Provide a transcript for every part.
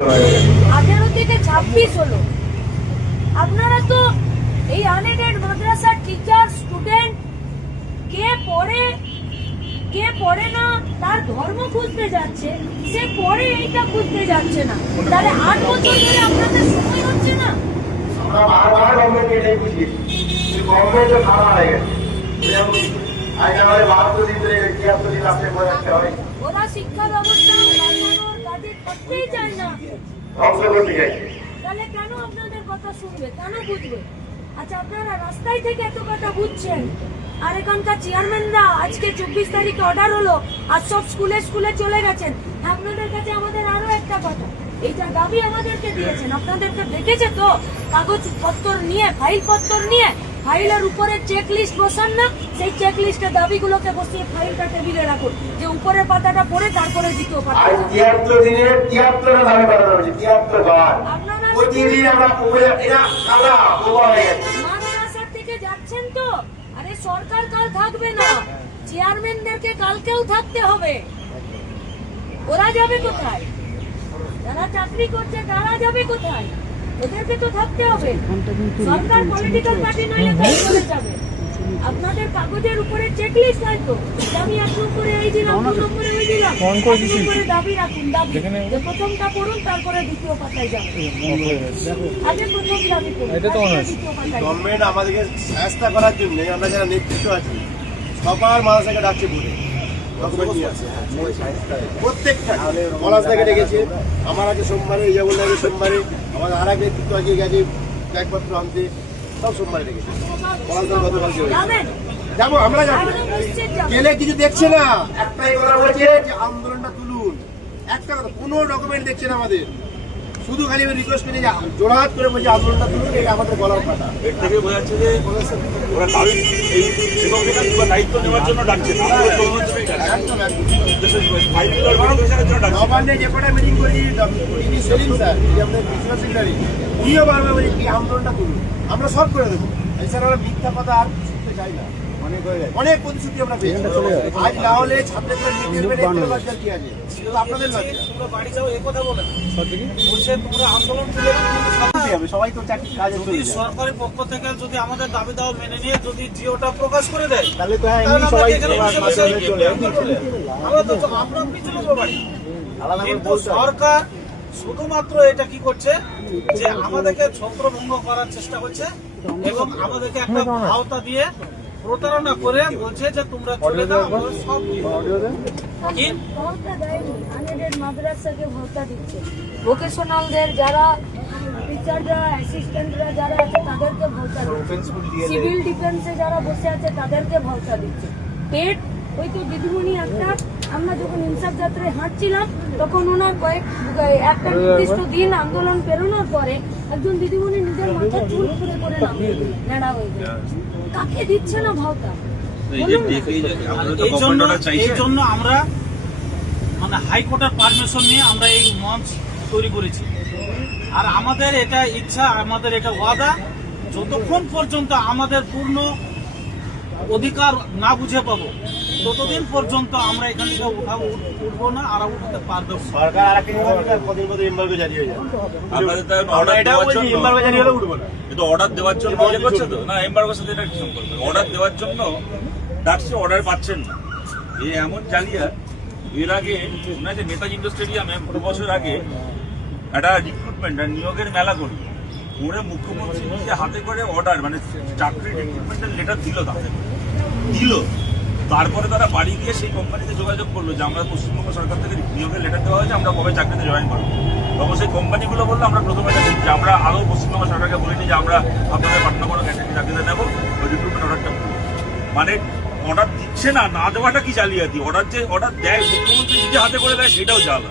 18 থেকে 26 হলো। আপনারা তো এই আনএডেড মাদ্রাসার টিচার স্টুডেন্ট কে পড়ে না তার ধর্ম খুঁজতে যাচ্ছে, সে পড়ে এইটা খুঁজতে যাচ্ছে না। তাহলে 8 বছর ধরে আপনাদের সময় হচ্ছে না। আমরা বারবার গভর্নমেন্টকে এটাই বুঝি গভর্নমেন্ট খারাপ হয়ে গেছে। আজ আমাদের 72 দিন ধরে 73 দিন আপনি বলে রাখতে হয়। ওরা শিক্ষা ব্যবস্থা বাঁচানোর কাজে করতেই চায় না, ধ্বংস করতে চাইছে। তাহলে কেন আপনাদের কথা শুনবে, কেন বুঝবে? আচ্ছা, আপনারা রাস্তায় থেকে এত কথা বুঝছেন, আর এখানকার চেয়ারম্যানরা আজকে 24 তারিখে অর্ডার হলো, আর সব স্কুলে চলে গেছেন। আপনাদের কাছে আমাদের আরো একটা কথা, এইটা দাবি আমাদেরকে দিয়েছেন, আপনাদেরকে দেখেছে তো কাগজপত্র নিয়ে, ফাইলপত্র নিয়ে, ফাইলের উপরে চেক লিস্ট বসান না, সেই চেক লিস্টের দাবিগুলোকে বসিয়ে ফাইলটা টেবিলে রাখুন, যে উপরের পাতাটা পড়ে তারপরে দ্বিতীয় পাতা। আজ 73 দিনে 73 দাবি করানো হয়েছে, 73 বার। প্রতিদিন আমরা এরা কালা বোবা হয়ে গেছে। মাদ্রাসা থেকে যাচ্ছেন তো, আরে সরকার কাল থাকবে না, চেয়ারম্যানদেরকে কালকেও থাকতে হবে। ওরা যাবে কোথায়? যারা চাকরি করছে তারা যাবে কোথায়? ওদেরকে তো থাকতে হবে। সরকার পলিটিক্যাল পার্টি নইলে তো চলে যাবে। আপনাদের কাগজের উপরে চেক লিস্ট হয় তো, আমি 1 নম্বরে এই দিলাম, 2 নম্বরে ওই দিলাম, 1 নম্বরে দাবি রাখুন, দাবি যে প্রথমটা পড়ুন, তারপরে দ্বিতীয় পাতায় যাবেন। আগে প্রথম দাবি করুন, দ্বিতীয় পাতায়। গভর্নমেন্ট আমাদেরকে সহায়তা করার জন্য আমরা যারা নেতৃত্ব আছি সবার মাদ্রাসাকে ডাকছে ভোটে। প্রত্যেকটা পলাশদাকে ডেকেছে, আমার আগে সোমবারে, ইজাবুল্লাহ আগে সোমবারে, আমাদের আর আগে নেতৃত্ব আগে গেছে ব্যাগপত্র আনতে, সব সোমবারে ডেকেছে। পলাশদার গতকাল যাবো, আমরা যাবো, গেলে কিছু দেখছে না, একটাই কথা বলছে যে আন্দোলনটা তুলুন। একটা কথা, কোনো ডকুমেন্ট দেখছে না আমাদের, শুধু খালি রিকোয়েস্ট করে জোড়হাত করে বলছে আন্দোলনটা তুলুন, এটা আমাদের বলার কথা। এর থেকে বোঝা যাচ্ছে যে ওরা দাবি এই এবং দায়িত্ব নেওয়ার জন্য ডাকছে না, নবান্নে যে কটা মিটিং করেছি সেলিম স্যার, আমাদের প্রিন্সিপাল সেক্রেটারি, উনিও বারবার বলে কি আন্দোলনটা তুলুন, আমরা সব করে দেবো। এছাড়া আমরা মিথ্যা কথা আর শুনতে চাই না। অনেক প্রতিশ্রুতি আমরা পেয়েছি, আজ না হলে ছাত্রদের লজ্জা কি আছে, আপনাদের লজ্জা। বাড়ি যাও এই কথা বলে বলছে তোমরা আন্দোলন তুলে সবাই তো চাকরি কাজে চলে যায়। সরকারের পক্ষ থেকে যদি আমাদের দাবি দাওয়া মেনে নিয়ে যদি জিওটা প্রকাশ করে দেয়, তাহলে তো হ্যাঁ, তাহলে আমরা সবাই এখানে বসে বসে আমরা তো আমরা পিছনে যাবো বাড়ি। কিন্তু সরকার শুধুমাত্র এটা কি করছে যে আমাদেরকে ছত্রভঙ্গ করার চেষ্টা করছে এবং আমাদেরকে একটা ভাওতা দিয়ে প্রতারণা করে বলছে যে তোমরা চলে যাও, আমরা সব কি ভর্তা দেয়নি, আনএডেড মাদ্রাসাকে ভর্তা দিচ্ছে। ভোকেশনালদের যারা টিচাররা, অ্যাসিস্ট্যান্টরা যারা আছে তাদেরকে ভর্তা দিচ্ছে, সিভিল ডিফেন্সে যারা বসে আছে তাদেরকে ভর্তা দিচ্ছে। পেট ওই তো দিদিমণি একটা, আমরা যখন ইনসাফ যাত্রায় হাঁটছিলাম তখন ওনার একটা নির্দিষ্ট দিন আন্দোলন পেরোনোর পরে একজন দিদিমণি নিজের মাথা চুল করে নেড়া হয়ে যায়। কাকে দিচ্ছে না ভাওতা? এই জন্য আমরা মানে হাইকোর্টের পারমিশন নিয়ে আমরা এই মঞ্চ তৈরি করেছি। আর আমাদের এটা ইচ্ছা, আমাদের এটা ওয়াদা, যতক্ষণ পর্যন্ত আমাদের পূর্ণ অধিকার না বুঝে পাবো ততদিন পর্যন্ত আমরা এখান থেকে উঠবো না, আর উঠতে পারবো। সরকার আর একটা এমবার্গো জারি হয়ে যাবে, কিন্তু অর্ডার দেওয়ার জন্য করছে তো না, এমবার্গোর সাথে এটা কি সম্পর্ক? অর্ডার দেওয়ার জন্য ডাকছে, অর্ডার পাচ্ছেন না। এই এমন জালিয়া, এর আগে শোনা যে নেতাজি ইন্ডোর স্টেডিয়ামে 2 বছর আগে একটা রিক্রুটমেন্ট নিয়োগের মেলা করি, ওরা মুখ্যমন্ত্রী নিজে হাতে করে অর্ডার মানে চাকরির রিক্রুটমেন্টের লেটার দিল, তারপরে তারা বাড়ি গিয়ে সেই কোম্পানিতে যোগাযোগ করলো যে আমরা পশ্চিমবঙ্গ সরকার থেকে নিয়োগের লেটার দেওয়া হয়েছে, আমরা কবে চাকরিতে জয়েন করবো। তখন সেই কোম্পানিগুলো বললো আমরা প্রথমে যে আমরা আরও পশ্চিমবঙ্গ সরকারকে বলিনি যে আমরা আপনাদের পাটনা কোনো ক্যান্ডিডেট চাকরিতে নেবো, ওই রিক্রুটমেন্ট অর্ডারটা মানে অর্ডার দিচ্ছে না, না দেওয়াটা কি জালিয়াতি? অর্ডার যে অর্ডার দেয় মুখ্যমন্ত্রী নিজে হাতে করে দেয়, সেটাও জাল।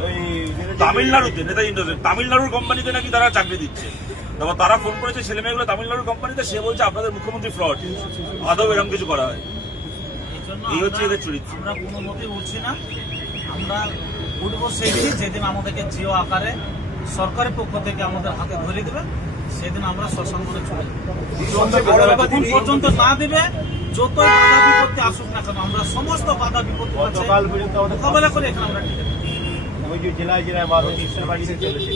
তামিলনাড়ুতে নেতাজি ইন্ডোর, তামিলনাড়ুর কোম্পানিতে নাকি তারা চাকরি দিচ্ছে। তারপর তারা ফোন করেছে ছেলেমেয়েগুলো তামিলনাড়ুর কোম্পানিতে, সে বলছে আপনাদের মুখ্যমন্ত্রী ফ্রড, আদৌ এরকম কিছু করা হয়। এই হচ্ছে এদের চরিত্র। আমরা কোনো মতেই উঠছি না, আমরা উঠবো সেদিন যেদিন আমাদেরকে জিও আকারে সরকারের পক্ষ থেকে আমাদের হাতে ধরে দেবে, সেদিন আমরা শ্মশানে চলে যতক্ষণ পর্যন্ত না দেবে, যতই বাধা বিপত্তি আসুক না কেন, আমরা সমস্ত বাধা বিপত্তি মোকাবেলা করে এখানে আমরা ঠিক আছে। জেলায় জেলায় বাড়িতে চলেছে।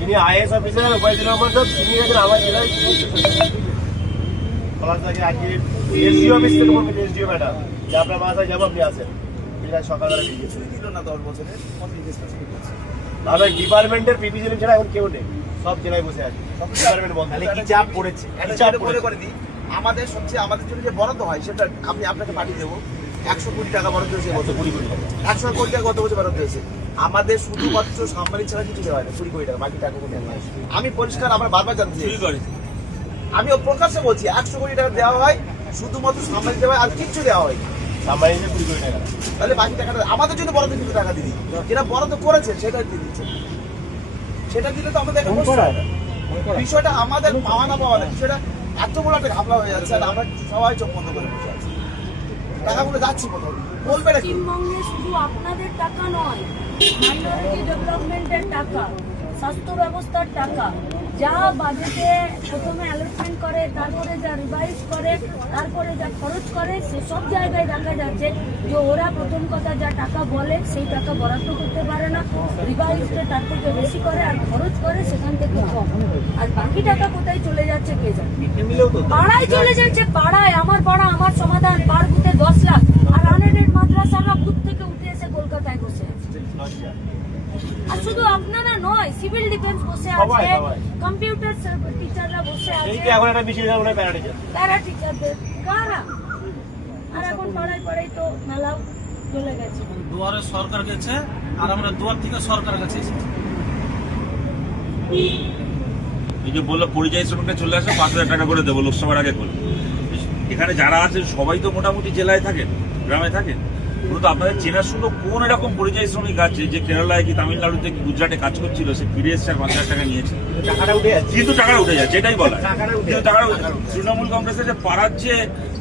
যিনি আইএস অফিসার উপায়ুক্ত রহমান সাহেব তিনি গেছেন আমার জেলায় পলাশদাকে আজকে এসডিও অফিস থেকে বলবেন এসডিও ম্যাডাম যে আপনার বাসায় যাবো আপনি আসেন সকালবেলা বেরিয়েছে দিল না 10 বছরের তাহলে ডিপার্টমেন্টের পিপিজিএল ছাড়া এখন কেউ নেই, সব জেলায় বসে আছে, সব ডিপার্টমেন্ট বন্ধ। তাহলে কি চাপ পড়েছে? একটা চাপ করে দিই, আমাদের সবচেয়ে আমাদের জন্য যে বরাদ্দ হয় সেটা আমি আপনাকে পাঠিয়ে দেবো। 100 কোটি টাকা বরাদ্দ হয়েছে গত 20 কোটি টাকা, 100 কোটি টাকা গত বছর বরাদ্দ হয়েছে। আমাদের শুধুমাত্র সামরিক ছাড়া কিছু দেওয়া হয় না, 20 কোটি টাকা, বাকি টাকা কোনো দেওয়া হয় না। আমি পরিষ্কার আমরা বারবার জানতে চাই, আমি প্রকাশ্যে বলছি 100 কোটি টাকা দেওয়া হয় শুধুমাত্র সামরিক দেওয়া হয়, আর কিচ্ছু দেওয়া হয় না। সামান্য 20 কোটি টাকা, তাহলে বাকি টাকাটা আমাদের জন্য বরাদ্দ কিছু টাকা দিদি, যেটা বরাদ্দ করেছে সেটা দিয়ে দিচ্ছে, সেটা দিলে তো আমাদের একটা প্রশ্ন হয় না। বিষয়টা আমাদের পাওয়া না পাওয়া না, বিষয়টা এত বড় একটা ঘাবলা হয়ে যাচ্ছে আর আমরা সবাই চোখ বন্ধ করে বসে আছি। টাকাগুলো যাচ্ছে কোথাও, বলবে নাকি? পশ্চিমবঙ্গে শুধু আপনাদের টাকা নয়, মাইনরিটি ডেভেলপমেন্টের টাকা, স্বাস্থ্য ব্যবস্থার টাকা, যা বাজেটে প্রথমে অ্যালটমেন্ট করে, তারপরে যা রিভাইজ করে, তারপরে যা খরচ করে, সেসব জায়গায় দেখা যাচ্ছে যে ওরা প্রথম কথা যা টাকা বলে সেই টাকা বরাদ্দ করতে পারে না, রিভাইজটা তার থেকে বেশি করে আর খরচ করে সেখান থেকে কম। আর বাকি টাকা কোথায় চলে যাচ্ছে কে জানে? পাড়ায় চলে যাচ্ছে, পাড়ায়। আমার পাড়া আমার সমাধান, পার বুথে 10 লাখ, আর আনএডেড মাদ্রাসারা বুথ থেকে উঠে এসে কলকাতায় বসে আছে। আর শুধু আপনারা নয়, সিভিল ডিফেন্স বসে আছে, কম্পিউটার টিচাররা বসে আছে, এইটা এখন একটা বিশেষ ধরনের প্যারা টিচার, প্যারা টিচারদের কারা। আর এখন পাড়ায় পাড়ায় তো মেলাও চলে গেছে। দুয়ারে সরকার গেছে আর আমরা দুয়ার থেকে সরকার কাছে এসেছি। এই যে বললো পরিযায়ী শ্রমিকরা চলে আসে 5,000 টাকা করে দেবো লোকসভার আগে করে। এখানে যারা আছে সবাই তো মোটামুটি জেলায় থাকেন, গ্রামে থাকেন, কিন্তু আপনাদের চেনাশুনো কোন এরকম পরিযায়ী শ্রমিক আছে যে কেরালায় কি তামিলনাড়ুতে কি গুজরাটে কাজ করছিল, সে ফিরে এসছে আর 5,000 টাকা নিয়েছে? টাকাটা উঠে যাচ্ছে, কিন্তু টাকাটা উঠে যাচ্ছে, এটাই বলা। টাকাটা উঠে কিন্তু টাকাটা তৃণমূল কংগ্রেসের যে পাড়ার যে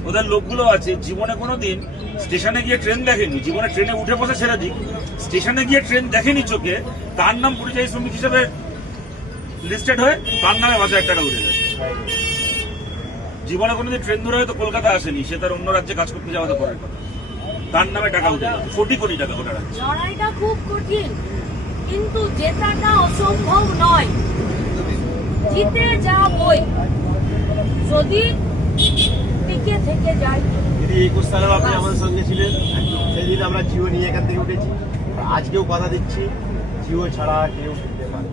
ওদের লোকগুলো আছে, জীবনে কোনোদিন স্টেশনে গিয়ে ট্রেন দেখেনি, জীবনে ট্রেনে উঠে বসে ছেড়ে দিক, স্টেশনে গিয়ে ট্রেন দেখেনি চোখে, তার নাম পরিযায়ী শ্রমিক হিসেবে লিস্টেড হয়ে তার নামে 5,000 টাকা উঠে যাচ্ছে। জীবনে কোনোদিন ট্রেন ধরে হয়তো কলকাতা আসেনি, সে তার অন্য রাজ্যে কাজ করতে যাওয়া তো পরের কথা, তার নামে টাকা উঠে যাচ্ছে, কোটি কোটি টাকা গোটা রাজ্যে। লড়াইটা খুব কঠিন, কিন্তু জেতাটা অসম্ভব নয়। জিতে যাবই যদি টিকে থেকে যায়। যদি 21 সালেও আপনি আমাদের সঙ্গে ছিলেন, সেদিন আমরা জিও নিয়ে এখান থেকে উঠেছি, আজকেও কথা দিচ্ছি জিও ছাড়া কেউ উঠতে পারে।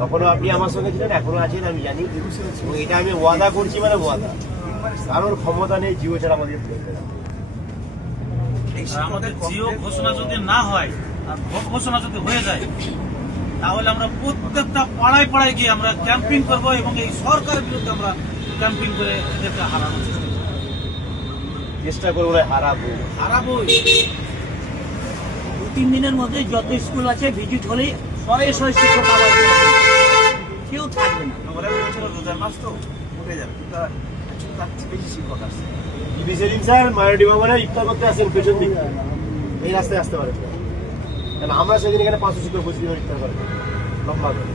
তখনও আপনি আমার সঙ্গে ছিলেন, এখনো আছেন, আমি জানি, এবং এটা আমি ওয়াদা করছি, মানে ওয়াদা, কারোর ক্ষমতা নেই জিও ছাড়া আমাদের চলতে না। আর আমাদের জিও ঘোষণা যদি না হয় আর ভোট ঘোষণা যদি হয়ে যায়, তাহলে আমরা প্রত্যেকটা পাড়ায় পাড়ায় গিয়ে আমরা ক্যাম্পিং করবো এবং এই সরকারের বিরুদ্ধে আমরা ক্যাম্পিং করে এদেরকে হারানোর চেষ্টা করবো, হারাবোই। 2-3 দিনের মধ্যে যত স্কুল আছে ভিজিট হলেই শয়ে শয়ে শিক্ষক আবার কেউ থাকবে না। ওরা বলছিল রোজার মাস তো উঠে যাবে, কিন্তু তার চেয়ে বেশি শিক্ষক আসছে। সেদিন স্যার মাইনরিটি ভবনে ইফতার করতে আসেন পেছন দিক, এই রাস্তায় আসতে পারেন, কারণ আমরা সেদিন এখানে 500 শিক্ষক বসে ইফতার করেন লম্বা করে।